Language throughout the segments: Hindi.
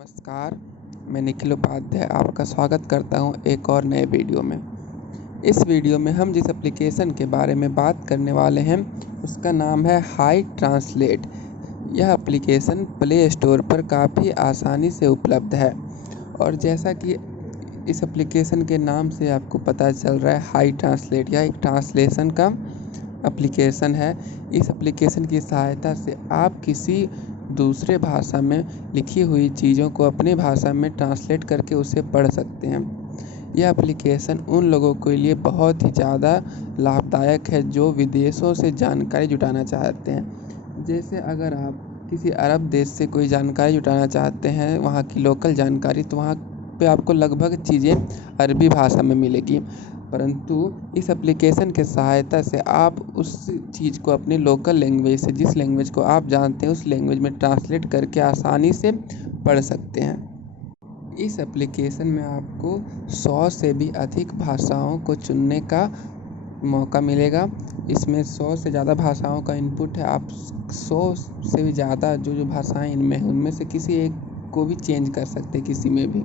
नमस्कार, मैं निखिल उपाध्याय आपका स्वागत करता हूं एक और नए वीडियो में। इस वीडियो में हम जिस एप्लीकेशन के बारे में बात करने वाले हैं उसका नाम है हाई ट्रांसलेट। यह एप्लीकेशन प्ले स्टोर पर काफ़ी आसानी से उपलब्ध है और जैसा कि इस एप्लीकेशन के नाम से आपको पता चल रहा है, हाई ट्रांसलेट यह एक ट्रांसलेशन का एप्लीकेशन है। इस एप्लीकेशन की सहायता से आप किसी दूसरे भाषा में लिखी हुई चीज़ों को अपनी भाषा में ट्रांसलेट करके उसे पढ़ सकते हैं। यह एप्लीकेशन उन लोगों के लिए बहुत ही ज़्यादा लाभदायक है जो विदेशों से जानकारी जुटाना चाहते हैं। जैसे अगर आप किसी अरब देश से कोई जानकारी जुटाना चाहते हैं, वहाँ की लोकल जानकारी, तो वहाँ पे आपको लगभग चीज़ें अरबी भाषा में मिलेगी, परंतु इस एप्लीकेशन के सहायता से आप उस चीज़ को अपने लोकल लैंग्वेज से, जिस लैंग्वेज को आप जानते हैं उस लैंग्वेज में ट्रांसलेट करके आसानी से पढ़ सकते हैं। इस एप्लीकेशन में आपको 100 से भी अधिक भाषाओं को चुनने का मौका मिलेगा। इसमें 100 से ज़्यादा भाषाओं का इनपुट है। आप 100 से भी ज़्यादा जो भाषाएं इनमें हैं उनमें से किसी एक को भी चेंज कर सकते हैं, किसी में भी।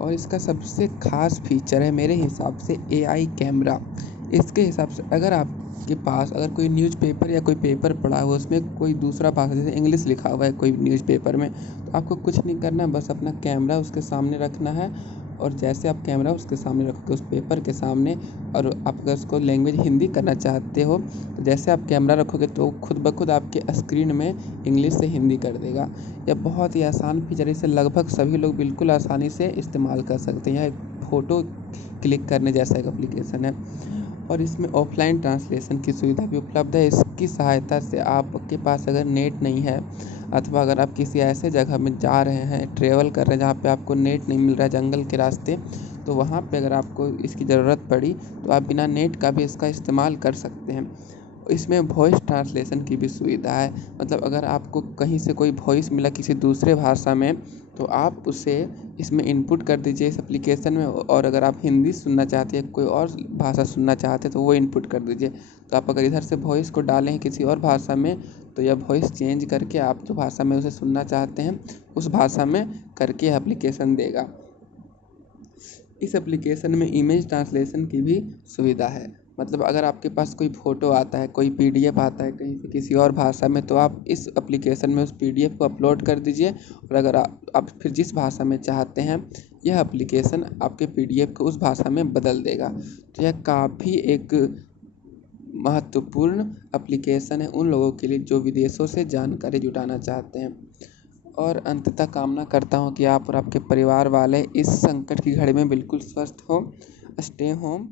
और इसका सबसे ख़ास फीचर है मेरे हिसाब से AI कैमरा। इसके हिसाब से अगर आपके पास कोई न्यूज़पेपर या कोई पेपर पड़ा हुआ, उसमें कोई दूसरा भाषा जैसे इंग्लिश लिखा हुआ है कोई न्यूज़पेपर में, तो आपको कुछ नहीं करना, बस अपना कैमरा उसके सामने रखना है और जैसे आप कैमरा उसके सामने रखोगे उस पेपर के सामने, और आप अगर उसको लैंग्वेज हिंदी करना चाहते हो तो जैसे आप कैमरा रखोगे तो खुद ब खुद आपके स्क्रीन में इंग्लिश से हिंदी कर देगा। यह बहुत ही आसान फीचर है, इसे लगभग सभी लोग बिल्कुल आसानी से इस्तेमाल कर सकते हैं। यह एक फ़ोटो क्लिक करने जैसा एक एप्लीकेशन है और इसमें ऑफलाइन ट्रांसलेशन की सुविधा भी उपलब्ध है। इसकी सहायता से आपके पास अगर नेट नहीं है अथवा अगर आप किसी ऐसे जगह में जा रहे हैं, ट्रैवल कर रहे हैं जहाँ पे आपको नेट नहीं मिल रहा है, जंगल के रास्ते, तो वहाँ पे अगर आपको इसकी ज़रूरत पड़ी तो आप बिना नेट का भी इसका इस्तेमाल कर सकते हैं। इसमें वॉइस ट्रांसलेशन की भी सुविधा है, मतलब अगर आपको कहीं से कोई वॉइस मिला किसी दूसरे भाषा में तो आप उसे इसमें इनपुट कर दीजिए इस एप्लीकेशन में, और अगर आप हिंदी सुनना चाहते हैं, कोई और भाषा सुनना चाहते हैं तो वो इनपुट कर दीजिए। तो आप अगर इधर से वॉइस को डालें किसी और भाषा में तो यह वॉइस चेंज करके आप जो भाषा में उसे सुनना चाहते हैं उस भाषा में करके यह एप्लीकेशन देगा। इस एप्लीकेशन में इमेज ट्रांसलेशन की भी सुविधा है, मतलब अगर आपके पास कोई फ़ोटो आता है, कोई PDF आता है कहीं से किसी और भाषा में, तो आप इस एप्लीकेशन में उस PDF को अपलोड कर दीजिए और अगर आप फिर जिस भाषा में चाहते हैं यह एप्लीकेशन आपके PDF को उस भाषा में बदल देगा। तो यह काफ़ी एक महत्वपूर्ण एप्लीकेशन है उन लोगों के लिए जो विदेशों से जानकारी जुटाना चाहते हैं। और अंततः कामना करता हूँ कि आप और आपके परिवार वाले इस संकट की घड़ी में बिल्कुल स्वस्थ हो, स्टे होम।